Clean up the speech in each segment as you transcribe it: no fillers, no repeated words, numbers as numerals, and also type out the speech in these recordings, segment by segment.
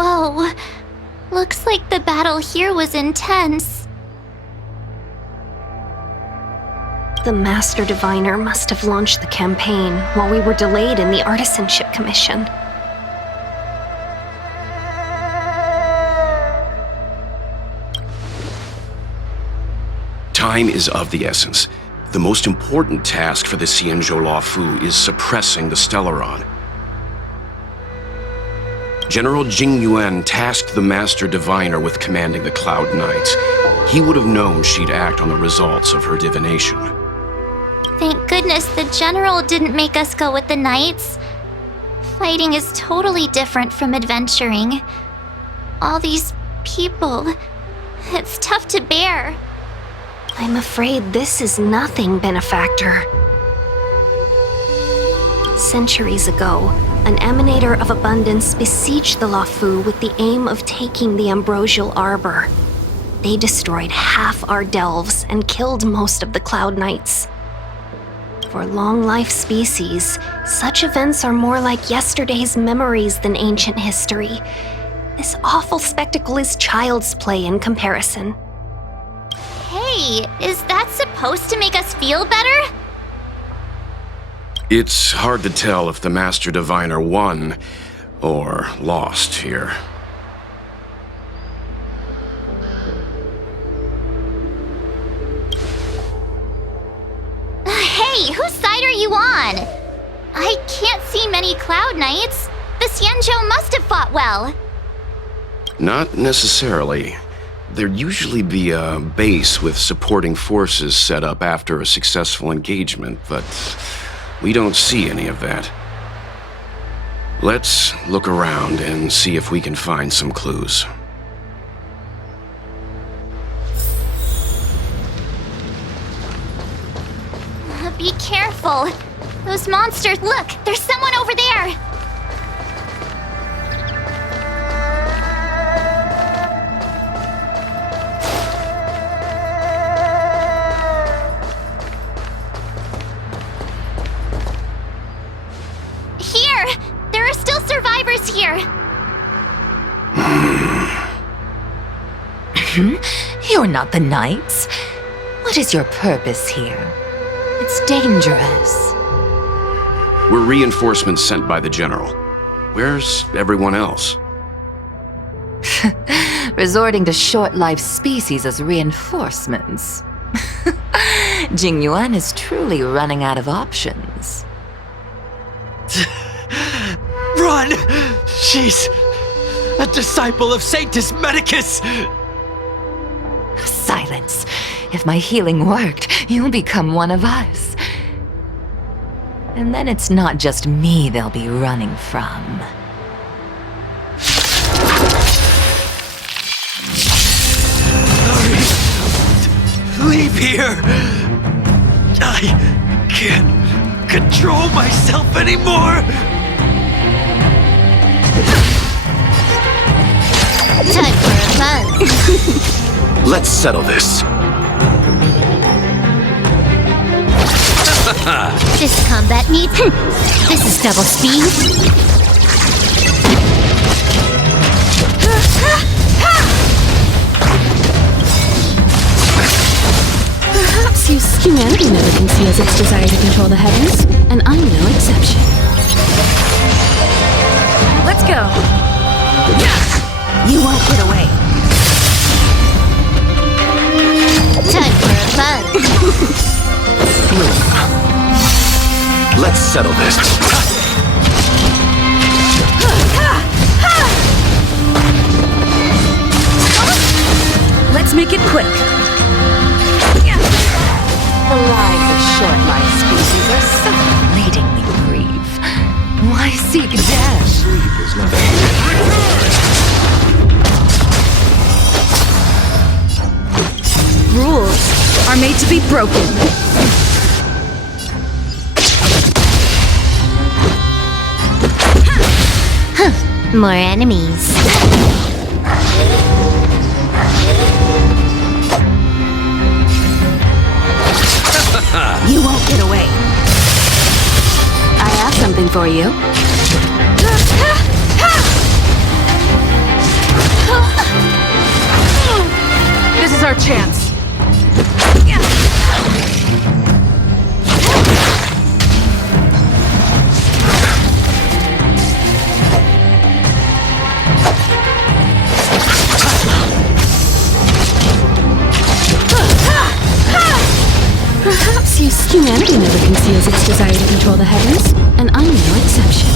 Whoa. Looks like the battle here was intense. The Master Diviner must have launched the campaign while we were delayed in the Artisanship Commission. Time is of the essence. The most important task for the Xianzhou Luofu is suppressing the Stellaron. General Jing Yuan tasked the Master Diviner with commanding the Cloud Knights. He would have known she'd act on the results of her divination. Thank goodness the General didn't make us go with the Knights. Fighting is totally different from adventuring. All these people, it's tough to bear. I'm afraid this is nothing, Benefactor. Centuries ago, an Emanator of Abundance besieged the Luofu with the aim of taking the Ambrosial Arbor. They destroyed half our delves and killed most of the Cloud Knights. For long-life species, such events are more like yesterday's memories than ancient history. This awful spectacle is child's play in comparison. Hey, is that supposed to make us feel better? It's hard to tell if the Master Diviner won or lost here. Hey, whose side are you on? I can't see many Cloud Knights. The Xianzhou must have fought well. Not necessarily. There'd usually be a base with supporting forces set up after a successful engagement, but we don't see any of that. Let's look around and see if we can find some clues. Be careful. Those monsters, look, there's someone over there. Here! There are still survivors here! You're not the Knights. What is your purpose here? It's dangerous. We're reinforcements sent by the General. Where's everyone else? Resorting to short-lived species as reinforcements. Jing Yuan is truly running out of options. Run! She's a disciple of Sanctus Medicus! Silence. If my healing worked, you'll become one of us. And then it's not just me they'll be running from. Hurry! Leave here! I can't control myself anymore! Time for a run. Let's settle this. This combat needs... This is double speed. Perhaps humanity never can see as its desire to control the heavens, and I'm no exception. Let's go. You won't get away. Time for a run. Let's settle this. Let's make it quick. The lives of short-lived species are so fleetingly brief. Why seek death? Sleep is not Rules are made to be broken. More enemies. You won't get away. I have something for you. our chance. Perhaps humanity never conceals its desire to control the heavens, and I'm no exception.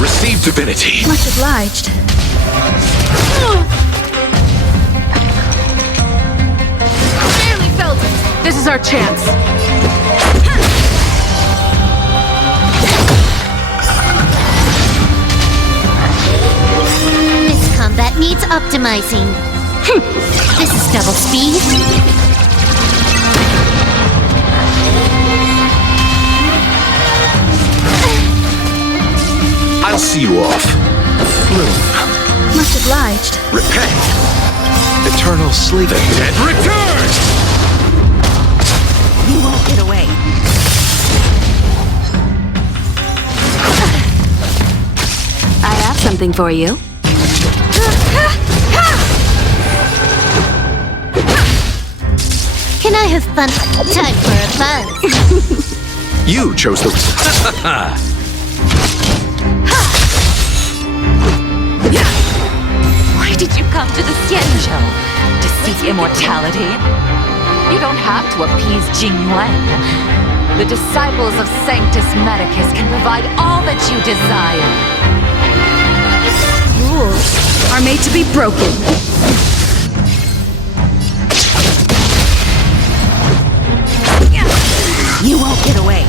Receive divinity. Much obliged. Barely felt it. This is our chance. This combat needs optimizing. This is double speed. I'll see you off. Bloom. Much obliged. Repent. Eternal sleep. The dead return! You won't get away. I have something for you. Can I have fun? Time for a buzz. You chose the... Why did you come to the Xianzhou? To seek immortality? You don't have to appease Jingyuan. The disciples of Sanctus Medicus can provide all that you desire. Rules are made to be broken. You won't get away.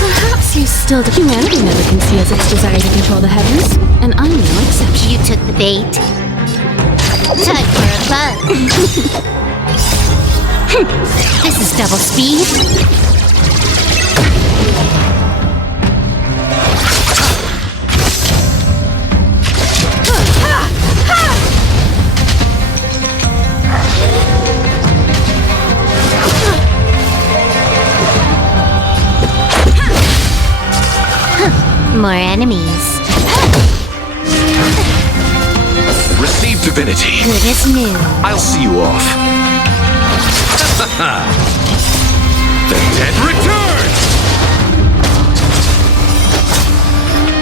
Perhaps you still do. Humanity never conceals its desire to control the heavens, and I'm no exception. You took the bait. Time for a buzz. This is double speed. More enemies. Receive divinity. Good as new. I'll see you off. The dead return!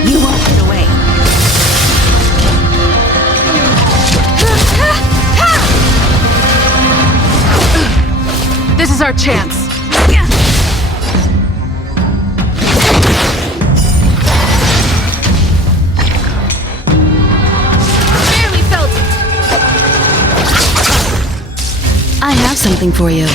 You won't get away. This is our chance. Barely felt it. I have something for you.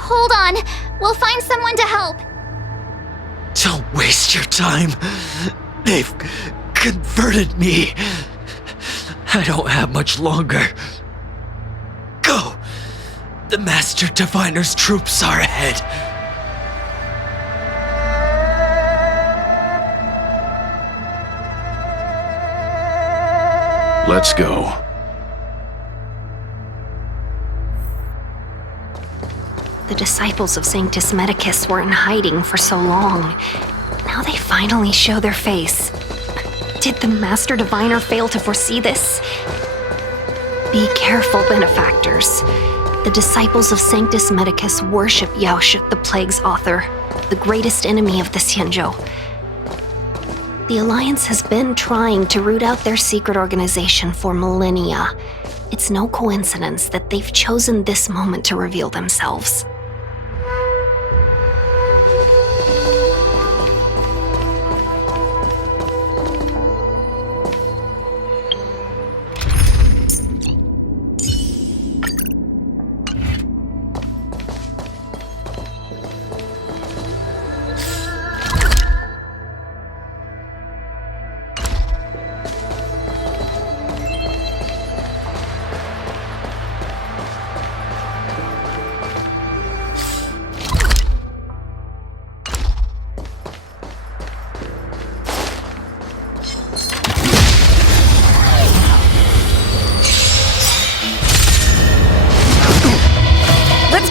Hold on. We'll find someone to help. Don't waste your time. They've converted me. I don't have much longer. Go! The Master Diviner's troops are ahead. Let's go. The disciples of Sanctus Medicus were in hiding for so long. Now they finally show their face. Did the Master Diviner fail to foresee this? Be careful, benefactors. The disciples of Sanctus Medicus worship Yaoshi, the Plague's author, the greatest enemy of the Xianzhou. The Alliance has been trying to root out their secret organization for millennia. It's no coincidence that they've chosen this moment to reveal themselves.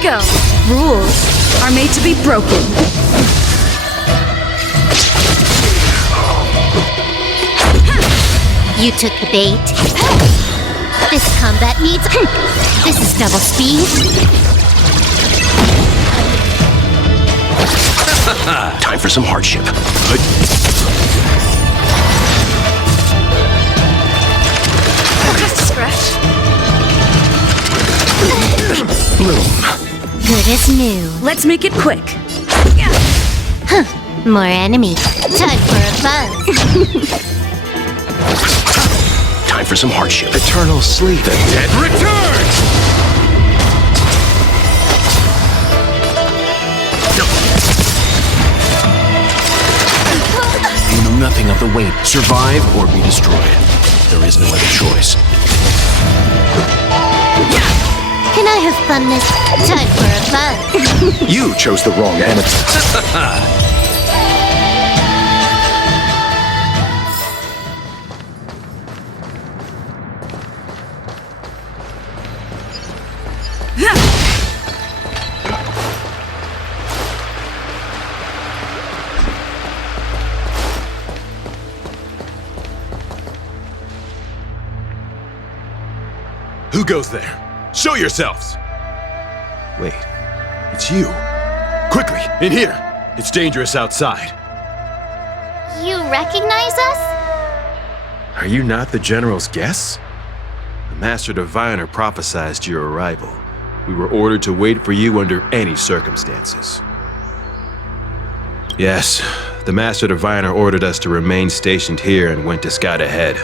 go. Rules are made to be broken. You took the bait. This combat needs... This is double speed. Time for some hardship. Just a scratch. Bloom. Good as new. Let's make it quick. More enemy. Time for a buzz. Time for some hardship. Eternal sleep. The dead returns! You know nothing of the weight. Survive or be destroyed. There is no other choice. Can I have funness? Time for a buzz. You chose the wrong enemy. Who goes there? Show yourselves! Wait, it's you. Quickly, in here! It's dangerous outside. You recognize us? Are you not the General's guests? The Master Diviner prophesied your arrival. We were ordered to wait for you under any circumstances. Yes, the Master Diviner ordered us to remain stationed here and went to scout ahead.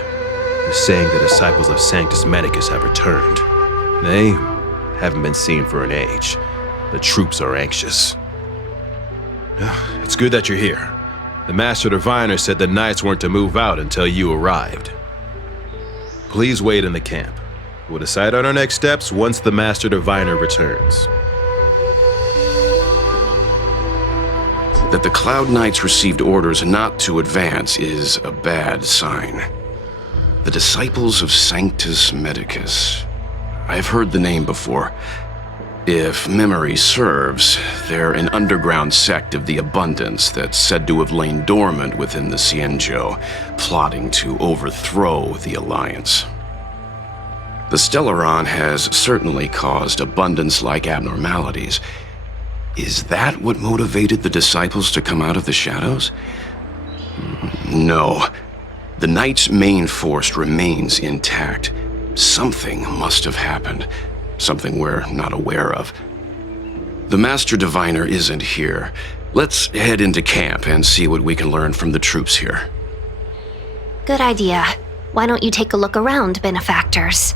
He's saying the disciples of Sanctus Medicus have returned. They haven't been seen for an age. The troops are anxious. It's good that you're here. The Master Diviner said the Knights weren't to move out until you arrived. Please wait in the camp. We'll decide on our next steps once the Master Diviner returns. That the Cloud Knights received orders not to advance is a bad sign. The disciples of Sanctus Medicus. I've heard the name before. If memory serves, they're an underground sect of the Abundance that's said to have lain dormant within the Xianzhou, plotting to overthrow the Alliance. The Stellaron has certainly caused Abundance-like abnormalities. Is that what motivated the disciples to come out of the shadows? No. The Knight's main force remains intact. Something must have happened. Something we're not aware of. The Master Diviner isn't here. Let's head into camp and see what we can learn from the troops here. Good idea. Why don't you take a look around, benefactors?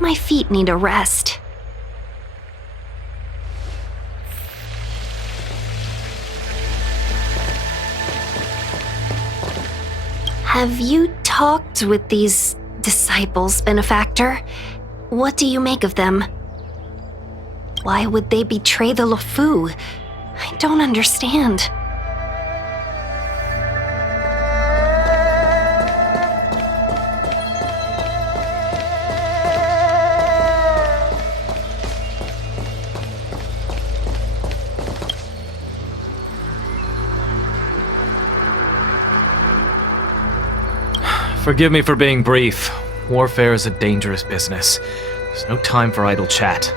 My feet need a rest. Have you talked with these disciples, benefactor? What do you make of them? Why would they betray the Luofu? I don't understand. Forgive me for being brief. Warfare is a dangerous business. There's no time for idle chat.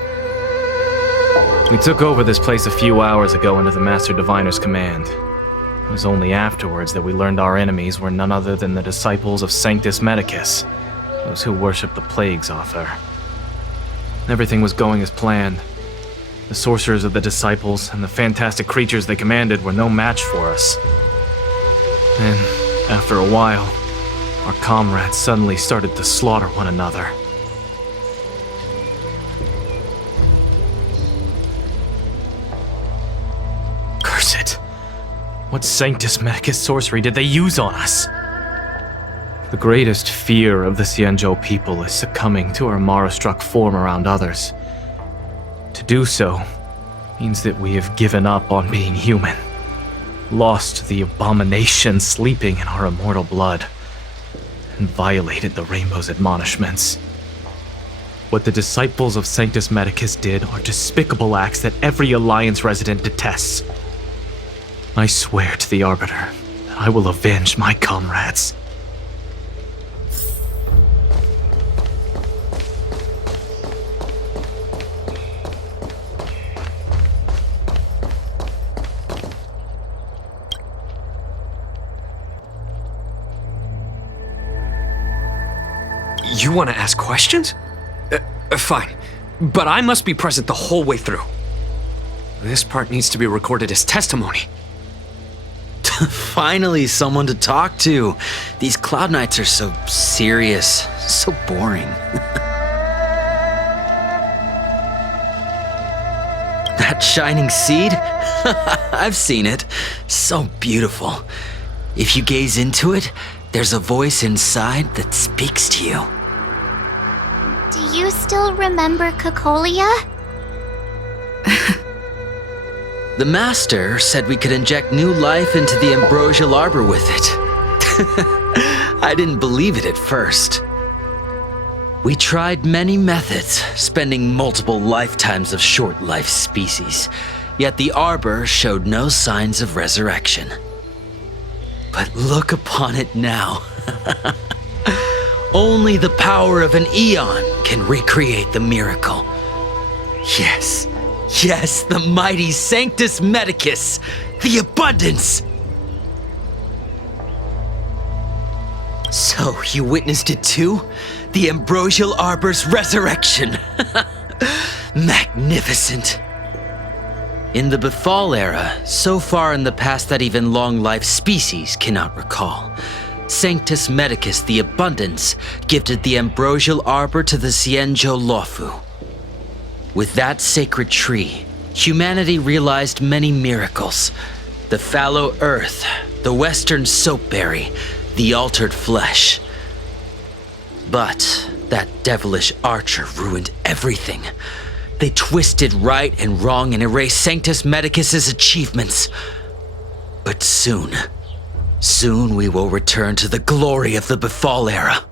We took over this place a few hours ago under the Master Diviner's command. It was only afterwards that we learned our enemies were none other than the disciples of Sanctus Medicus, those who worship the plague's author. Everything was going as planned. The sorcerers of the disciples and the fantastic creatures they commanded were no match for us. Then, after a while, our comrades suddenly started to slaughter one another. Curse it! What Sanctus Medicus sorcery did they use on us? The greatest fear of the Xianzhou people is succumbing to our Mara-struck form around others. To do so means that we have given up on being human, lost the abomination sleeping in our immortal blood, and violated the Rainbow's admonishments. What the disciples of Sanctus Medicus did are despicable acts that every Alliance resident detests. I swear to the Arbiter that I will avenge my comrades. You want to ask questions? Fine. But I must be present the whole way through. This part needs to be recorded as testimony. Finally, someone to talk to. These Cloud Knights are so serious, so boring. That shining seed? I've seen it. So beautiful. If you gaze into it, there's a voice inside that speaks to you. Do you still remember Cocolia? The Master said we could inject new life into the ambrosial arbor with it. I didn't believe it at first. We tried many methods, spending multiple lifetimes of short-life species, yet the arbor showed no signs of resurrection. But look upon it now. Only the power of an eon can recreate the miracle. Yes, the mighty Sanctus Medicus, the abundance! So, you witnessed it too? The ambrosial arbor's resurrection! Magnificent! In the Befall era, so far in the past that even long-life species cannot recall, Sanctus Medicus the Abundance gifted the ambrosial arbor to the Xianzhou Luofu. With that sacred tree, humanity realized many miracles. The fallow earth, the western soapberry, the altered flesh. But that devilish archer ruined everything. They twisted right and wrong and erased Sanctus Medicus's achievements. But soon we will return to the glory of the Befall era.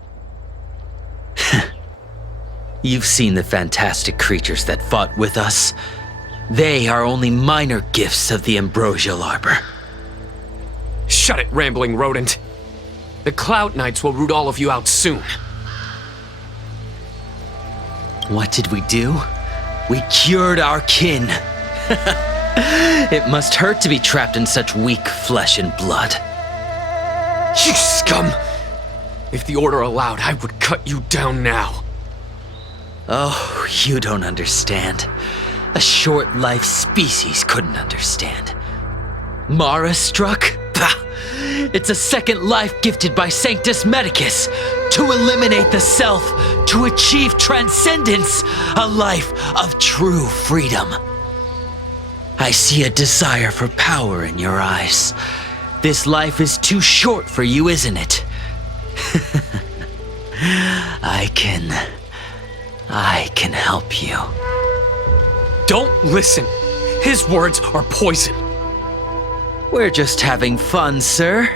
You've seen the fantastic creatures that fought with us. They are only minor gifts of the ambrosial arbor. Shut it, rambling rodent. The Cloud Knights will root all of you out soon. What did we do? We cured our kin. It must hurt to be trapped in such weak flesh and blood. You scum! If the Order allowed, I would cut you down now. Oh, you don't understand. A short-life species couldn't understand. Mara struck? Bah! It's a second life gifted by Sanctus Medicus to eliminate the self, to achieve transcendence, a life of true freedom. I see a desire for power in your eyes. This life is too short for you, isn't it? I can help you. Don't listen. His words are poison. We're just having fun, sir.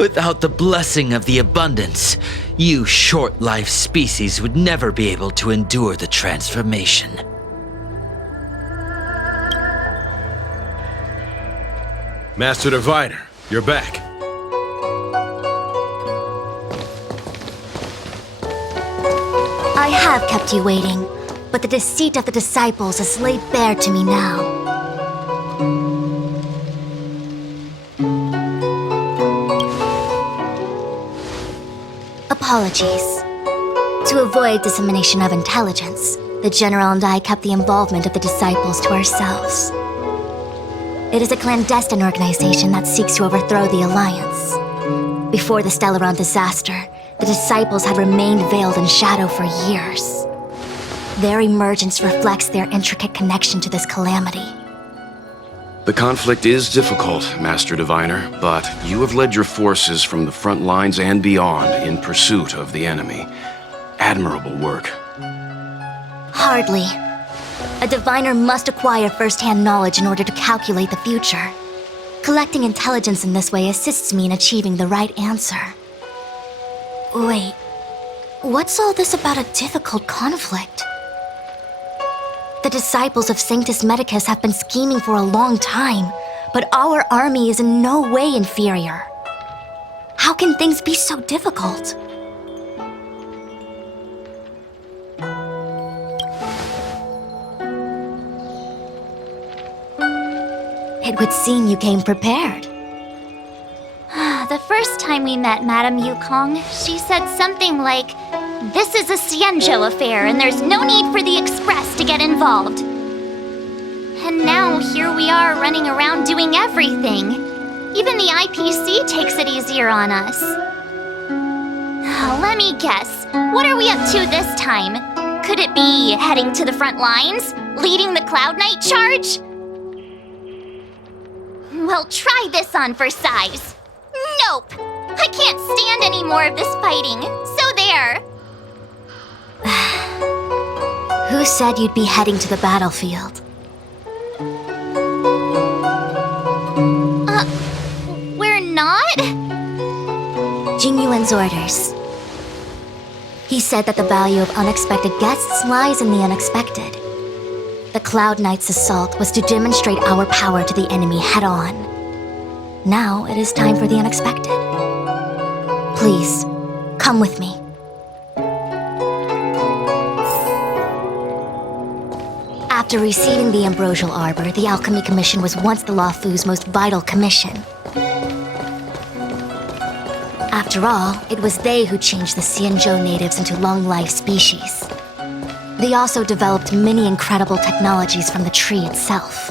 Without the blessing of the abundance, you short-life species would never be able to endure the transformation. Master Diviner, you're back. I have kept you waiting, but the deceit of the disciples is laid bare to me now. Apologies. To avoid dissemination of intelligence, the General and I kept the involvement of the disciples to ourselves. It is a clandestine organization that seeks to overthrow the Alliance. Before the Stellaron disaster, the disciples had remained veiled in shadow for years. Their emergence reflects their intricate connection to this calamity. The conflict is difficult, Master Diviner, but you have led your forces from the front lines and beyond in pursuit of the enemy. Admirable work. Hardly. A diviner must acquire first-hand knowledge in order to calculate the future. Collecting intelligence in this way assists me in achieving the right answer. Wait, What's all this about a difficult conflict? The disciples of Sanctus Medicus have been scheming for a long time, but our army is in no way inferior. How can things be so difficult? It would seem you came prepared. The first time we met Madame Yukong, she said something like, "This is a Xianzhou affair and there's no need for the Express to get involved." And now here we are running around doing everything. Even the IPC takes it easier on us. Let me guess, what are we up to this time? Could it be heading to the front lines? Leading the Cloud Knight charge? Well, try this on for size. Nope! I can't stand any more of this fighting, so there! Who said you'd be heading to the battlefield? We're not? Jingyuan's orders. He said that the value of unexpected guests lies in the unexpected. The Cloud Knight's assault was to demonstrate our power to the enemy head-on. Now it is time for the unexpected. Please, come with me. After receiving the Ambrosial Arbor, the Alchemy Commission was once the Luofu's most vital commission. After all, it was they who changed the Xianzhou natives into long-life species. They also developed many incredible technologies from the tree itself.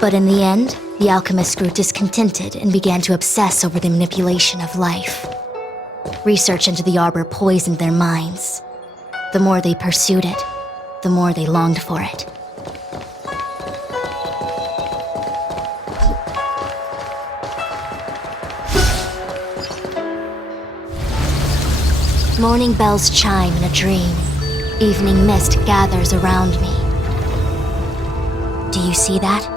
But in the end, the alchemists grew discontented and began to obsess over the manipulation of life. Research into the arbor poisoned their minds. The more they pursued it, the more they longed for it. Morning bells chime in a dream. Evening mist gathers around me. Do you see that?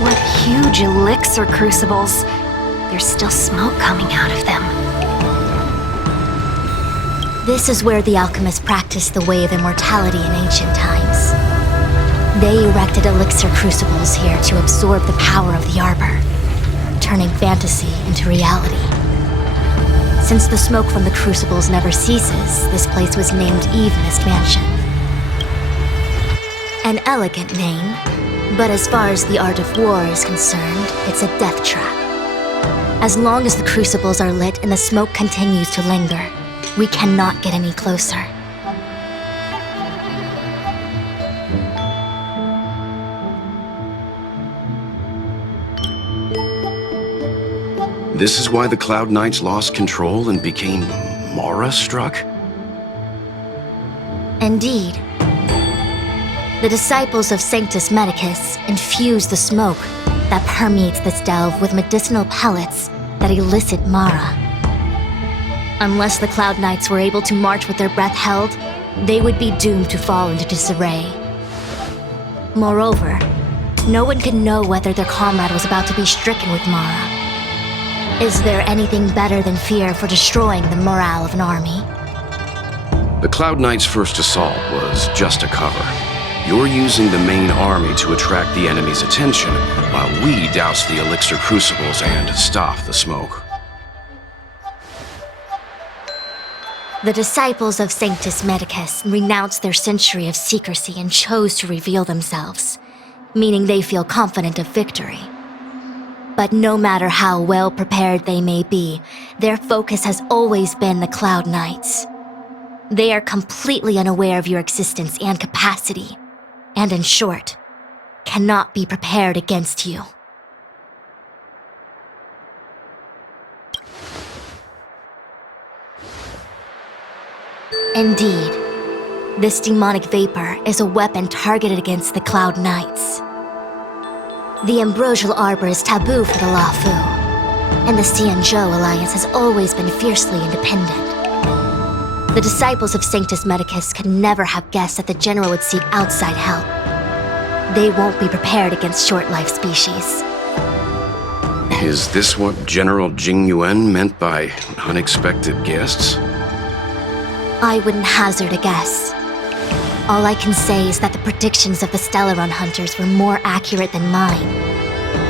What huge elixir crucibles. There's still smoke coming out of them. This is where the alchemists practiced the way of immortality in ancient times. They erected elixir crucibles here to absorb the power of the arbor, turning fantasy into reality. Since the smoke from the crucibles never ceases, this place was named Evenist Mansion. An elegant name, but as far as the art of war is concerned, it's a death trap. As long as the crucibles are lit and the smoke continues to linger, we cannot get any closer. This is why the Cloud Knights lost control and became Mara-struck? Indeed. The disciples of Sanctus Medicus infuse the smoke that permeates this delve with medicinal pellets that elicit Mara. Unless the Cloud Knights were able to march with their breath held, they would be doomed to fall into disarray. Moreover, no one could know whether their comrade was about to be stricken with Mara. Is there anything better than fear for destroying the morale of an army? The Cloud Knights' first assault was just a cover. You're using the main army to attract the enemy's attention, while we douse the elixir crucibles and stop the smoke. The disciples of Sanctus Medicus renounced their century of secrecy and chose to reveal themselves, meaning they feel confident of victory. But no matter how well prepared they may be, their focus has always been the Cloud Knights. They are completely unaware of your existence and capacity, and in short, cannot be prepared against you. Indeed, this demonic vapor is a weapon targeted against the Cloud Knights. The Ambrosial Arbor is taboo for the Luofu, and the Xianzhou Alliance has always been fiercely independent. The disciples of Sanctus Medicus could never have guessed that the General would seek outside help. They won't be prepared against short-life species. Is this what General Jing Yuan meant by unexpected guests? I wouldn't hazard a guess. All I can say is that the predictions of the Stellaron hunters were more accurate than mine.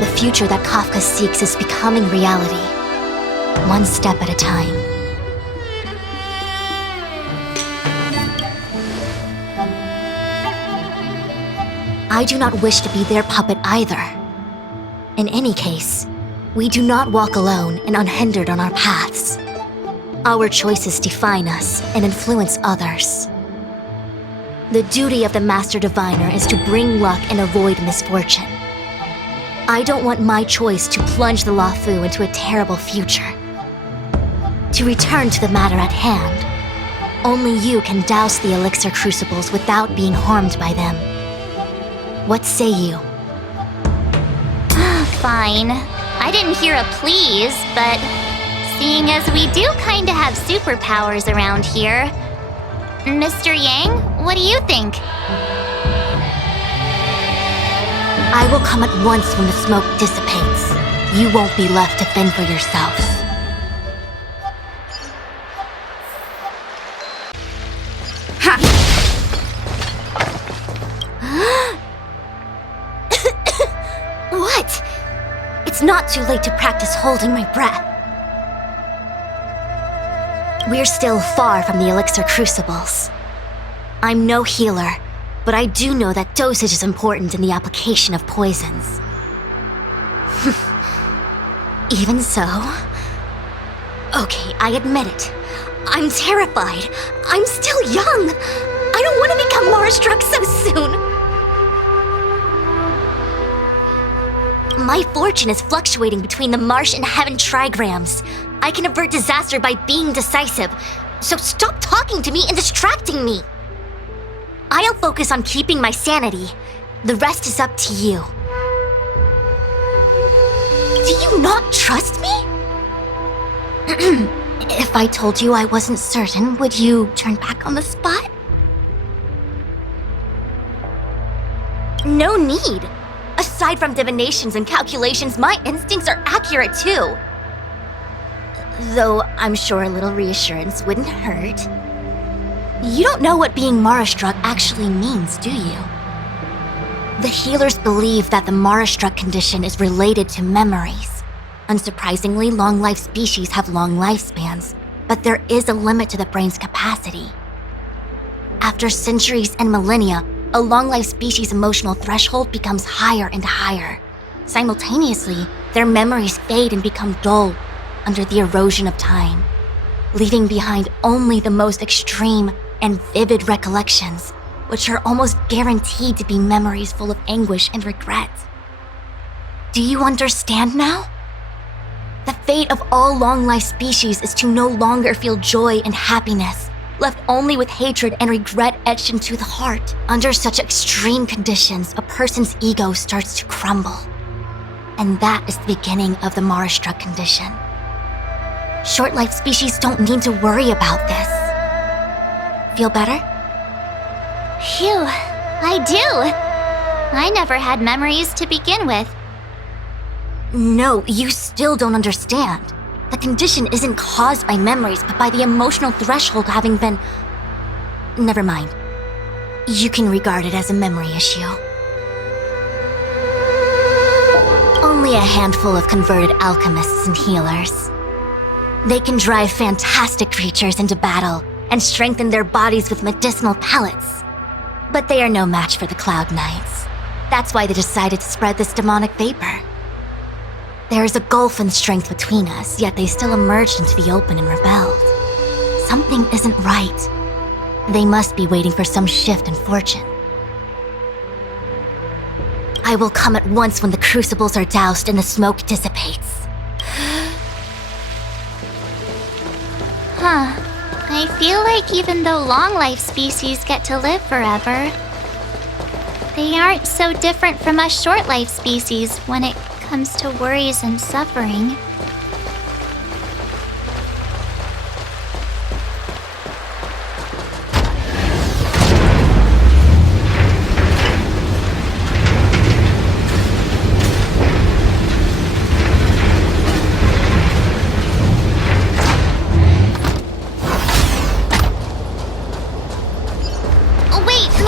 The future that Kafka seeks is becoming reality, one step at a time. I do not wish to be their puppet either. In any case, we do not walk alone and unhindered on our paths. Our choices define us and influence others. The duty of the Master Diviner is to bring luck and avoid misfortune. I don't want my choice to plunge the Luofu into a terrible future. To return to the matter at hand, only you can douse the elixir crucibles without being harmed by them. What say you? Fine. I didn't hear a please, but seeing as we do kinda have superpowers around here, Mr. Yang, what do you think? I will come at once when the smoke dissipates. You won't be left to fend for yourselves. What? It's not too late to practice holding my breath. We're still far from the elixir crucibles. I'm no healer, but I do know that dosage is important in the application of poisons. Even so... Okay, I admit it. I'm terrified. I'm still young. I don't want to become Mara-struck so soon. My fortune is fluctuating between the marsh and heaven trigrams. I can avert disaster by being decisive, so stop talking to me and distracting me. I'll focus on keeping my sanity. The rest is up to you. Do you not trust me? If I told you I wasn't certain, would you turn back on the spot? No need. Aside from divinations and calculations, my instincts are accurate too. Though I'm sure a little reassurance wouldn't hurt. You don't know what being Mara-struck actually means, do you? The healers believe that the Mara-struck condition is related to memories. Unsurprisingly, long-life species have long lifespans, but there is a limit to the brain's capacity. After centuries and millennia, a long-life species' emotional threshold becomes higher and higher. Simultaneously, their memories fade and become dull under the erosion of time, leaving behind only the most extreme and vivid recollections, which are almost guaranteed to be memories full of anguish and regret. Do you understand now? The fate of all long-life species is to no longer feel joy and happiness, left only with hatred and regret etched into the heart. Under such extreme conditions, a person's ego starts to crumble. And that is the beginning of the Mara-struck condition. Short-life species don't need to worry about this. Feel better? Phew, I do. I never had memories to begin with. No, you still don't understand. The condition isn't caused by memories, but by the emotional threshold having been... Never mind. You can regard it as a memory issue. Only a handful of converted alchemists and healers. They can drive fantastic creatures into battle and strengthen their bodies with medicinal pellets. But they are no match for the Cloud Knights. That's why they decided to spread this demonic vapor. There is a gulf in strength between us, yet they still emerged into the open and rebelled. Something isn't right. They must be waiting for some shift in fortune. I will come at once when the crucibles are doused and the smoke dissipates. Huh. I feel like even though long-life species get to live forever, they aren't so different from us short-life species when it comes to worries and suffering.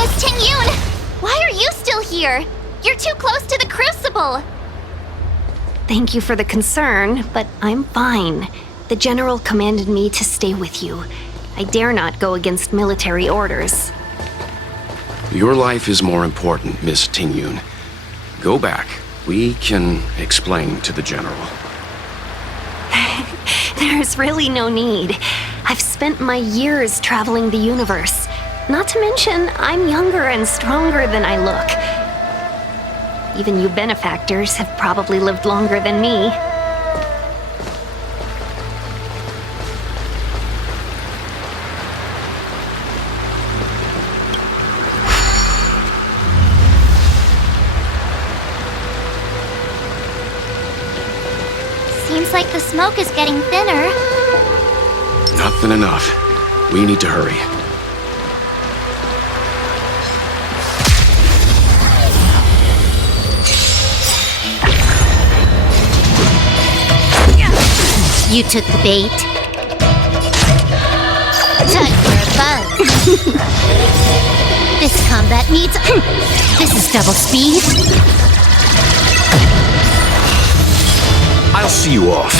Miss Tingyun! Why are you still here? You're too close to the Crucible! Thank you for the concern, but I'm fine. The General commanded me to stay with you. I dare not go against military orders. Your life is more important, Miss Tingyun. Go back. We can explain to the General. There's really no need. I've spent my years traveling the universe. Not to mention, I'm younger and stronger than I look. Even you benefactors have probably lived longer than me. Seems like the smoke is getting thinner. Nothing enough. We need to hurry. You took the bait. Time for a buzz. This combat needs... This is double speed. I'll see you off.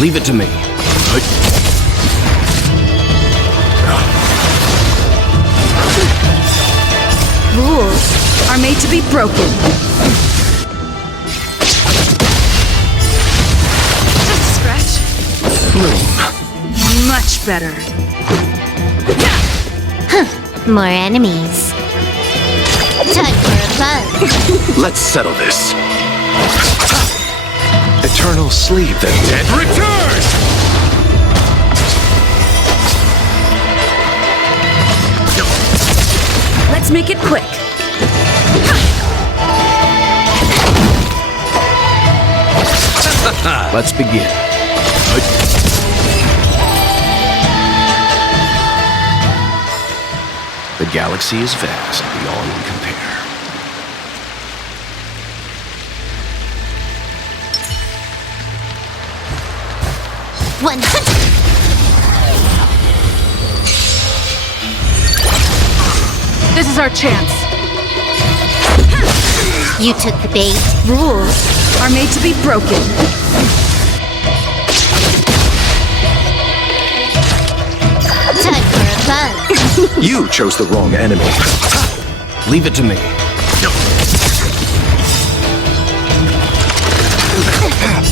Leave it to me. Rules are made to be broken. Just a scratch. Much better. More enemies. Time for a buzz. Let's settle this. Eternal sleep, the dead return! Let's make it quick. Let's begin. The galaxy is vast beyond compare. This is our chance. You took the bait. Rules are made to be broken. Time for a buzz. You chose the wrong enemy. Leave it to me.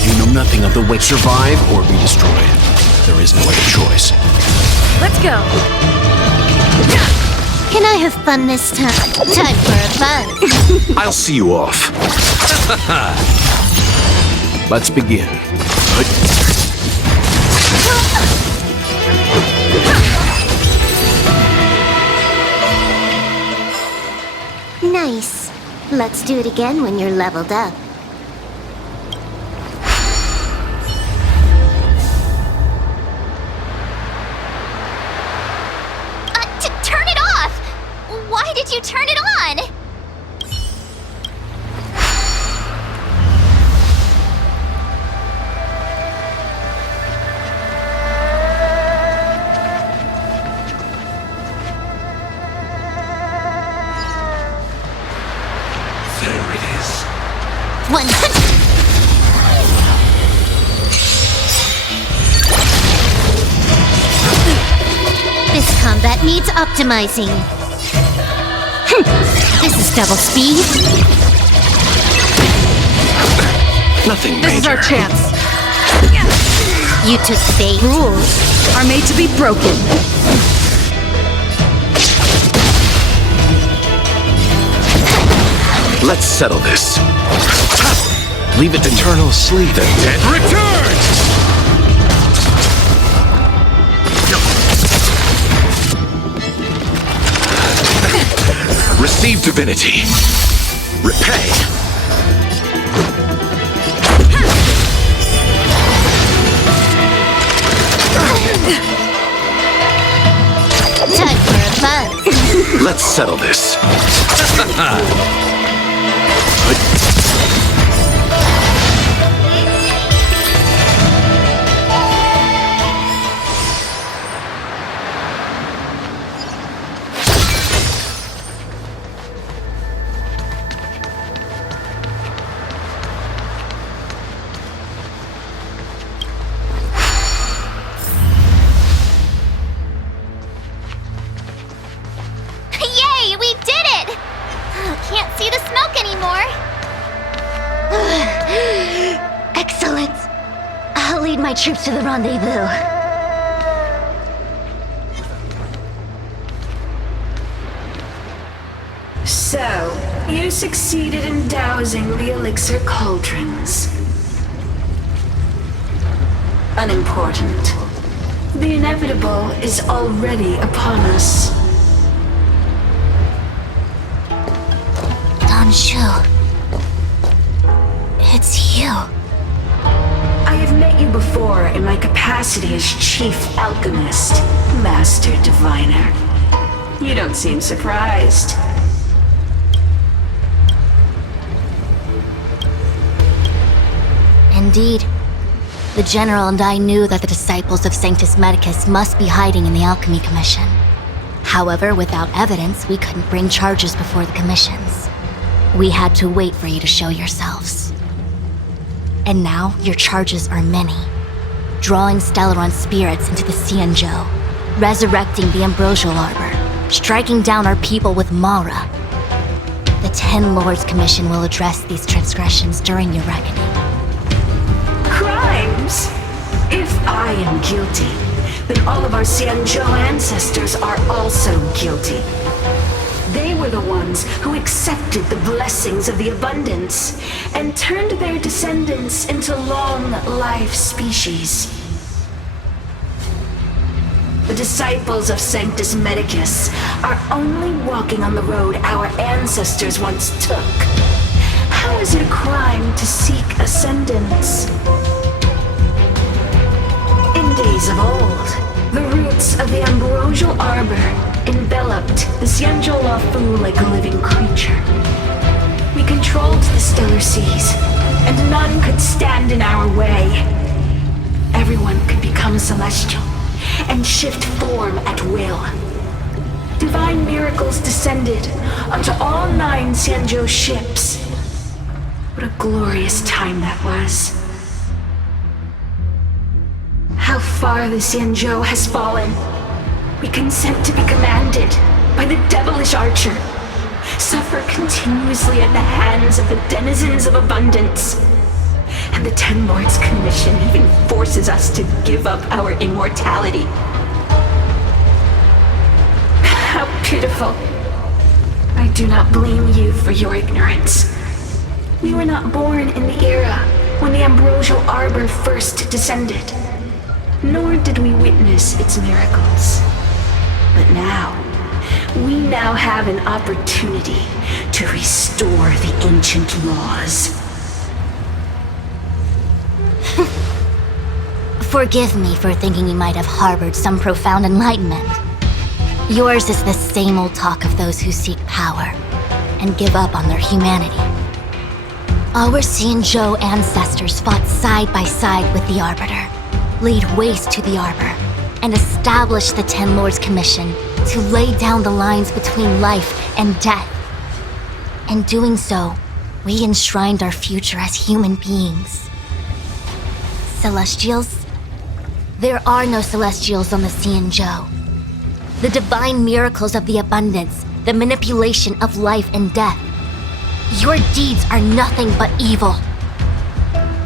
You know nothing of the way to survive or be destroyed. There is no other choice. Let's go. Can I have fun this time? Time for a buzz. I'll see you off. Let's begin. Nice. Let's do it again when you're leveled up. Turn it off! Why did you turn it on? There it is. 100. This combat needs optimizing. This is double speed. Nothing This is our major. chance. You took the bait. Rules are made to be broken. Let's settle this. Leave it to Eternal sleep, the dead return! Receive divinity. Repay. Time for a buzz. Let's settle this. lead my troops to the rendezvous. So, you succeeded in dousing the elixir cauldrons. Unimportant. The inevitable is already upon us. Xianzhou. It's you. I have met you before in my capacity as Chief Alchemist, Master Diviner. You don't seem surprised. Indeed. The General and I knew that the disciples of Sanctus Medicus must be hiding in the Alchemy Commission. However, without evidence, we couldn't bring charges before the commissions. We had to wait for you to show yourselves. And now, your charges are many. Drawing Stellaron spirits into the Xianzhou, resurrecting the Ambrosial Arbor, striking down our people with Mara. The Ten Lords Commission will address these transgressions during your reckoning. Crimes? If I am guilty, then all of our Xianzhou ancestors are also guilty. They were the ones who accepted the blessings of the abundance and turned their descendants into long-life species. The disciples of Sanctus Medicus are only walking on the road our ancestors once took. How is it a crime to seek ascendance? In days of old, the roots of the Ambrosial Arbor enveloped the Xianzhou Luofu like a living creature. We controlled the stellar seas, and none could stand in our way. Everyone could become celestial and shift form at will. Divine miracles descended onto all 9 Xianzhou ships. What a glorious time that was. How far the Xianzhou has fallen. We consent to be commanded by the devilish archer, suffer continuously at the hands of the denizens of abundance. And the Ten Lords Commission even forces us to give up our immortality. How pitiful. I do not blame you for your ignorance. We were not born in the era when the Ambrosial Arbor first descended, nor did we witness its miracles. But we now have an opportunity to restore the ancient laws. Forgive me for thinking you might have harbored some profound enlightenment. Yours is the same old talk of those who seek power and give up on their humanity. Our Xianzhou ancestors fought side by side with the Arbiter, laid waste to the Arbor, and established the Ten Lords Commission to lay down the lines between life and death. In doing so, we enshrined our future as human beings. Celestials? There are no Celestials on the Xianzhou. The divine miracles of the abundance, the manipulation of life and death. Your deeds are nothing but evil.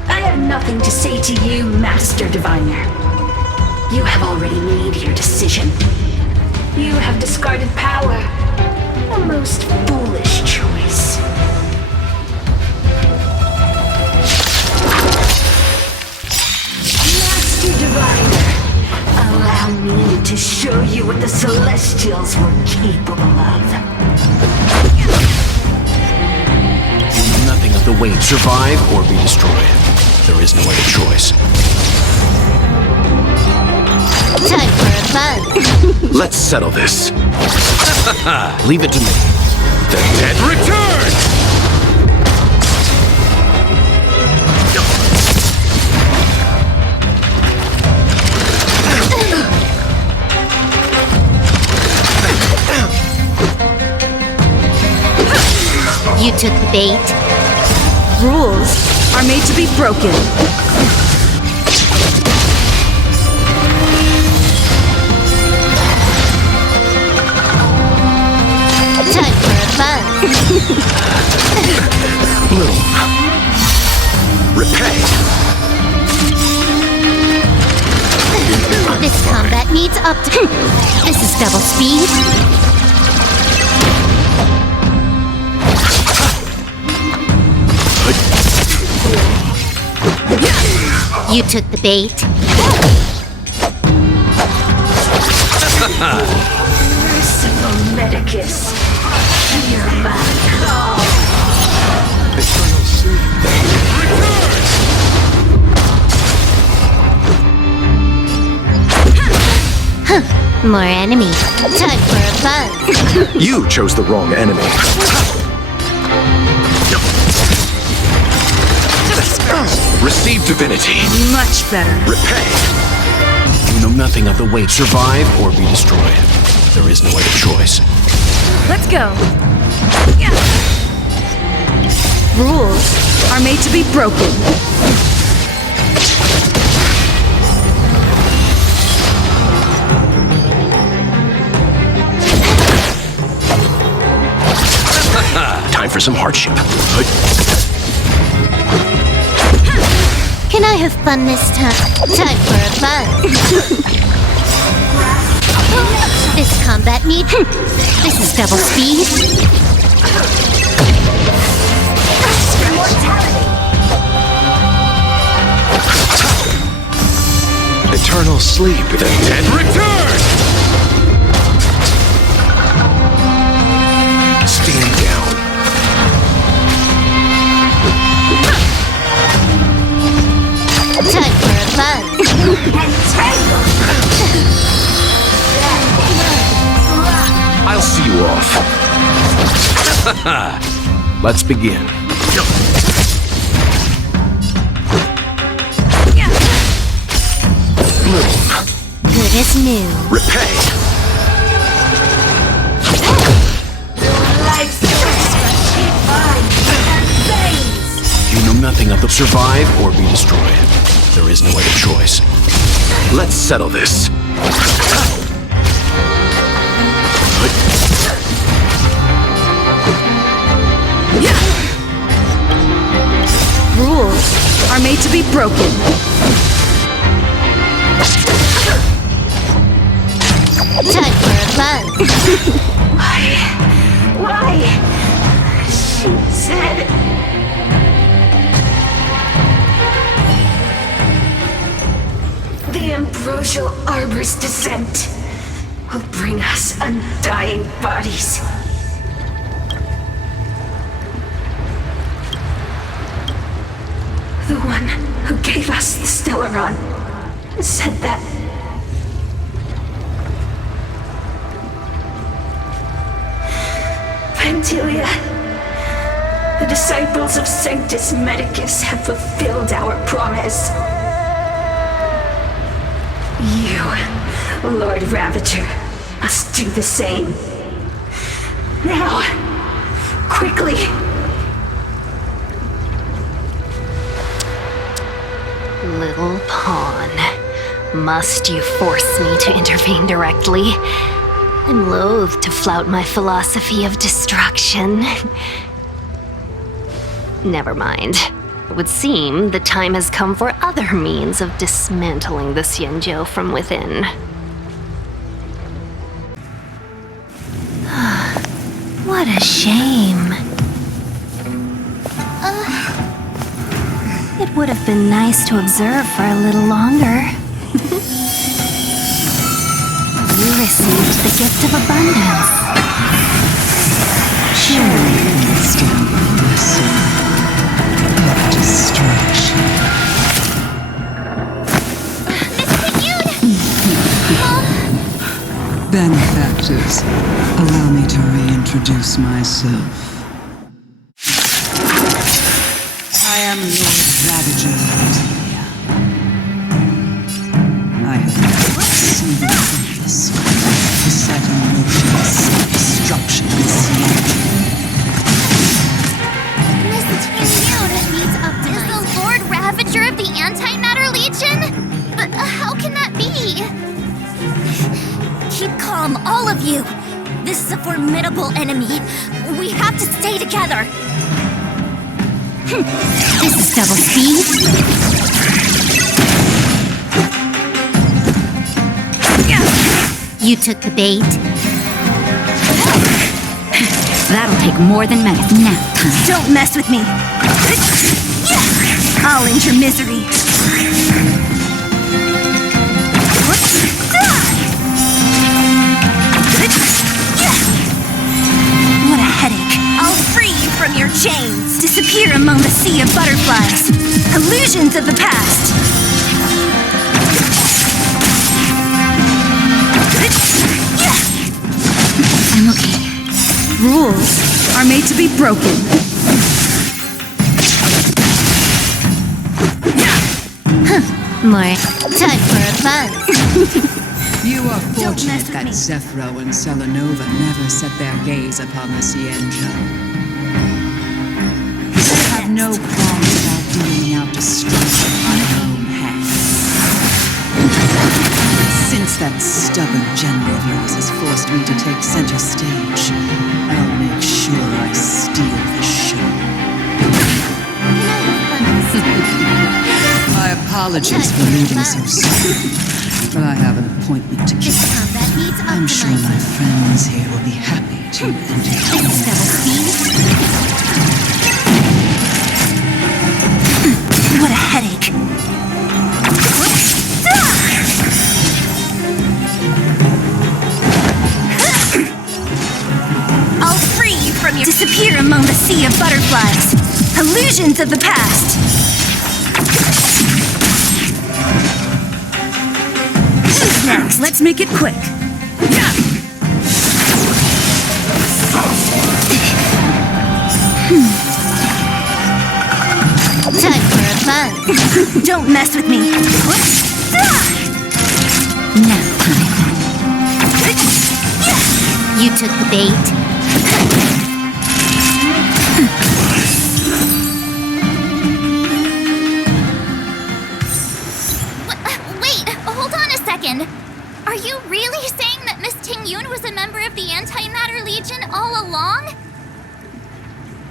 I have nothing to say to you, Master Diviner. You have already made your decision. You have discarded power. A most foolish choice. Master Diviner, allow me to show you what the Celestials were capable of. Nothing of the weight survive or be destroyed. There is no other choice. Time for a buzz. Let's settle this. Leave it to me. The dead return! You took the bait. Rules are made to be broken. Time for a buzz. Bloom. Repay. This combat needs This is double speed. You took the bait. Sanctus Medicus, hear my call. Eternal sleep. More enemy. Time for a buzz. You chose the wrong enemy. Receive divinity. Much better. Repay. You know nothing of the weight. Survive or be destroyed. There is no other choice. Let's go. Rules are made to be broken. Time for some hardship. Can I have fun this time? Time for a buzz. This combat needs. This is double speed. Eternal sleep. The dead return! Stand down. Time for a buzz. I'll see you off. Let's begin. Bloom. Good as new. Repay. You know nothing of the survive or be destroyed. There is no other choice. Let's settle this. Rules are made to be broken. Time for a buzz. Why? She said. The ambrosial arbor's descent will bring us undying bodies. The one who gave us the Stellaron said that. Vantilia, the disciples of Sanctus Medicus have fulfilled our promise. You, Lord Ravager, must do the same. Now, quickly. Little pawn. Must you force me to intervene directly? I'm loath to flout my philosophy of destruction. Never mind. It would seem the time has come for other means of dismantling the Xianzhou from within. What a shame. It would have been nice to observe for a little longer. You received the gift of abundance. Surely you can stand the blessing of destruction. Benefactors, allow me to reintroduce myself. I am Lord Ravager of Vantilia. I have seen the purpose to set in motion self-destruction in Xianzhou. Is the Lord Ravager of the Antimatter Legion? But how can that be? Keep calm, all of you. This is a formidable enemy. We have to stay together. This is double speed. You took the bait. That'll take more than medicine. Now, don't mess with me. I'll end your misery. What a headache. I'll free you from your chains. Disappear among the sea of butterflies. Illusions of the past. I'm okay. Rules are made to be broken. More time for a buzz. You are fortunate that Zephyro and Selenova never set their gaze upon the Xianzhou. They have no qualms about dealing out destruction on their own hands. Since that stubborn general of yours has forced me to take center stage, I'll make sure I steal the show. My apologies for leaving so soon, but I have an appointment to keep. I'm sure my friends here will be happy to entertain me. What a headache. I'll free you from your... Disappear among the sea of butterflies. Illusions of the past. Who's next? Let's make it quick. Time for a buzz. Don't mess with me. Now time. You took the bait. Wait, hold on a second. Are you really saying that Miss Tingyun was a member of the Antimatter Legion all along?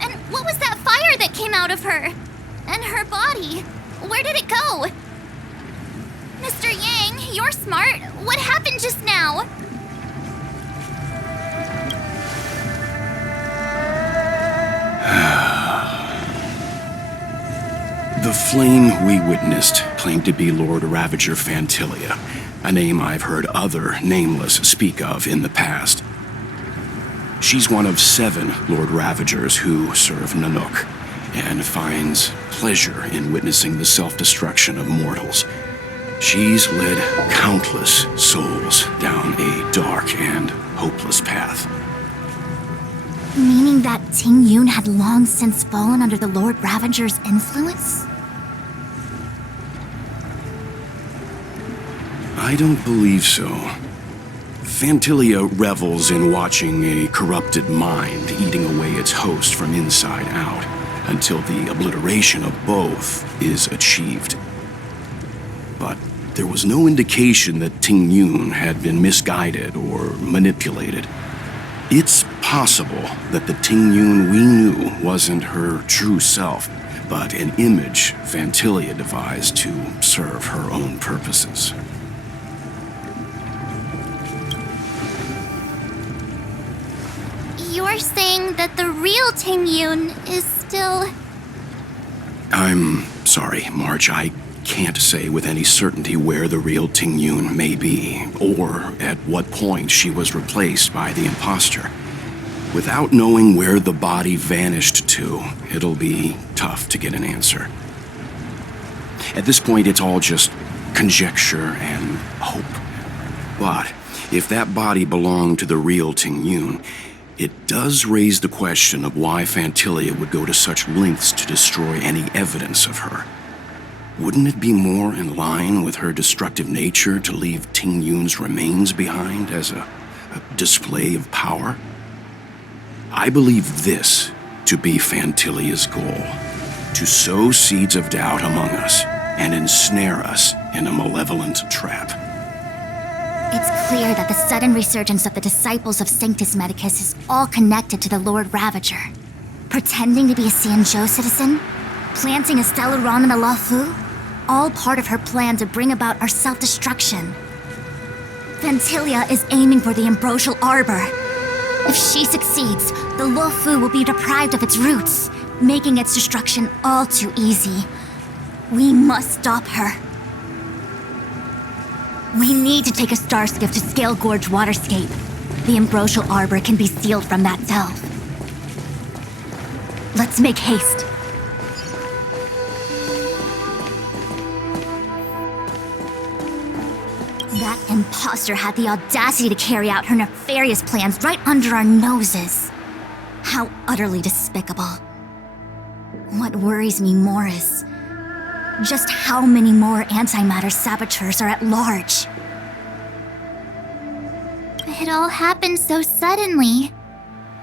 And what was that fire that came out of her? And her body? Where did it go? Mr. Yang, you're smart. What happened just now? The flame we witnessed claimed to be Lord Ravager Fantilia, a name I've heard other nameless speak of in the past. She's one of 7 Lord Ravagers who serve Nanook, and finds pleasure in witnessing the self-destruction of mortals. She's led countless souls down a dark and hopeless path. Meaning that Tingyun had long since fallen under the Lord Ravager's influence? I don't believe so. Fantilia revels in watching a corrupted mind eating away its host from inside out, until the obliteration of both is achieved. But there was no indication that Tingyun had been misguided or manipulated. It's possible that the Tingyun we knew wasn't her true self, but an image Fantilia devised to serve her own purposes. You're saying that the real Tingyun is still... I'm sorry, March. I can't say with any certainty where the real Tingyun may be, or at what point she was replaced by the imposter. Without knowing where the body vanished to, it'll be tough to get an answer. At this point, it's all just conjecture and hope. But if that body belonged to the real Tingyun, it does raise the question of why Fantilia would go to such lengths to destroy any evidence of her. Wouldn't it be more in line with her destructive nature to leave Tingyun's remains behind as a display of power? I believe this to be Fantilia's goal, to sow seeds of doubt among us and ensnare us in a malevolent trap. It's clear that the sudden resurgence of the disciples of Sanctus Medicus is all connected to the Lord Ravager. Pretending to be a Xianzhou citizen, planting a Stellaron in the Luofu, all part of her plan to bring about our self-destruction. Ventilia is aiming for the Ambrosial Arbor. If she succeeds, the Luofu will be deprived of its roots, making its destruction all too easy. We must stop her. We need to take a star skiff to Scale Gorge Waterscape. The Ambrosial Arbor can be sealed from that delve. Let's make haste. That imposter had the audacity to carry out her nefarious plans right under our noses. How utterly despicable. What worries me more is just how many more antimatter saboteurs are at large. It all happened so suddenly.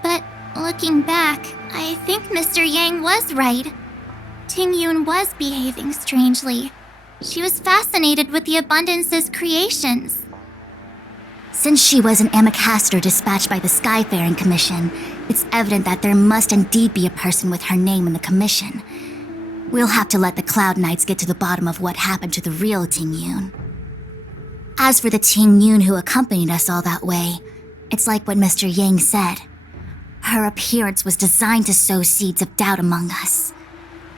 But looking back, I think Mr. Yang was right. Ting Yun was behaving strangely. She was fascinated with the Abundance's creations. Since she was an Amicastor dispatched by the Skyfaring Commission, it's evident that there must indeed be a person with her name in the Commission. We'll have to let the Cloud Knights get to the bottom of what happened to the real Ting Yun. As for the Ting Yun who accompanied us all that way, it's like what Mr. Yang said. Her appearance was designed to sow seeds of doubt among us.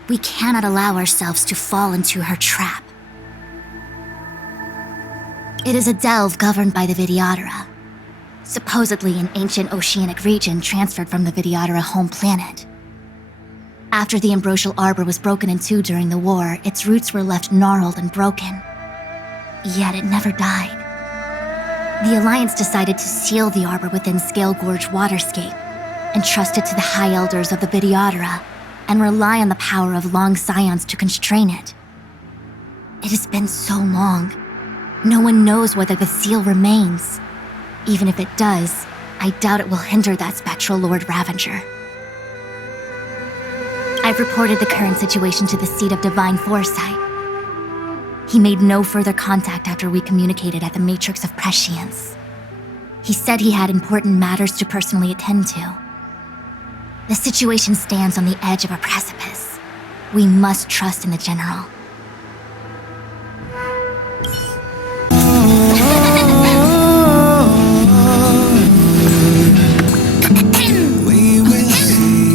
We cannot allow ourselves to fall into her trap. It is a delve governed by the Vidyadhara, supposedly an ancient oceanic region transferred from the Vidyadhara home planet. After the Ambrosial Arbor was broken in two during the war, its roots were left gnarled and broken. Yet it never died. The Alliance decided to seal the Arbor within Scale Gorge Waterscape, entrust it to the High Elders of the Vidyadhara, and rely on the power of long scions to constrain it. It has been so long. No one knows whether the seal remains. Even if it does, I doubt it will hinder that spectral Lord Ravenger. I've reported the current situation to the Seat of Divine Foresight. He made no further contact after we communicated at the Matrix of Prescience. He said he had important matters to personally attend to. The situation stands on the edge of a precipice. We must trust in the General.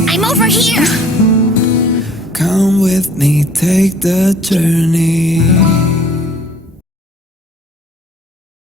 I'm over here! Come with me, take the journey.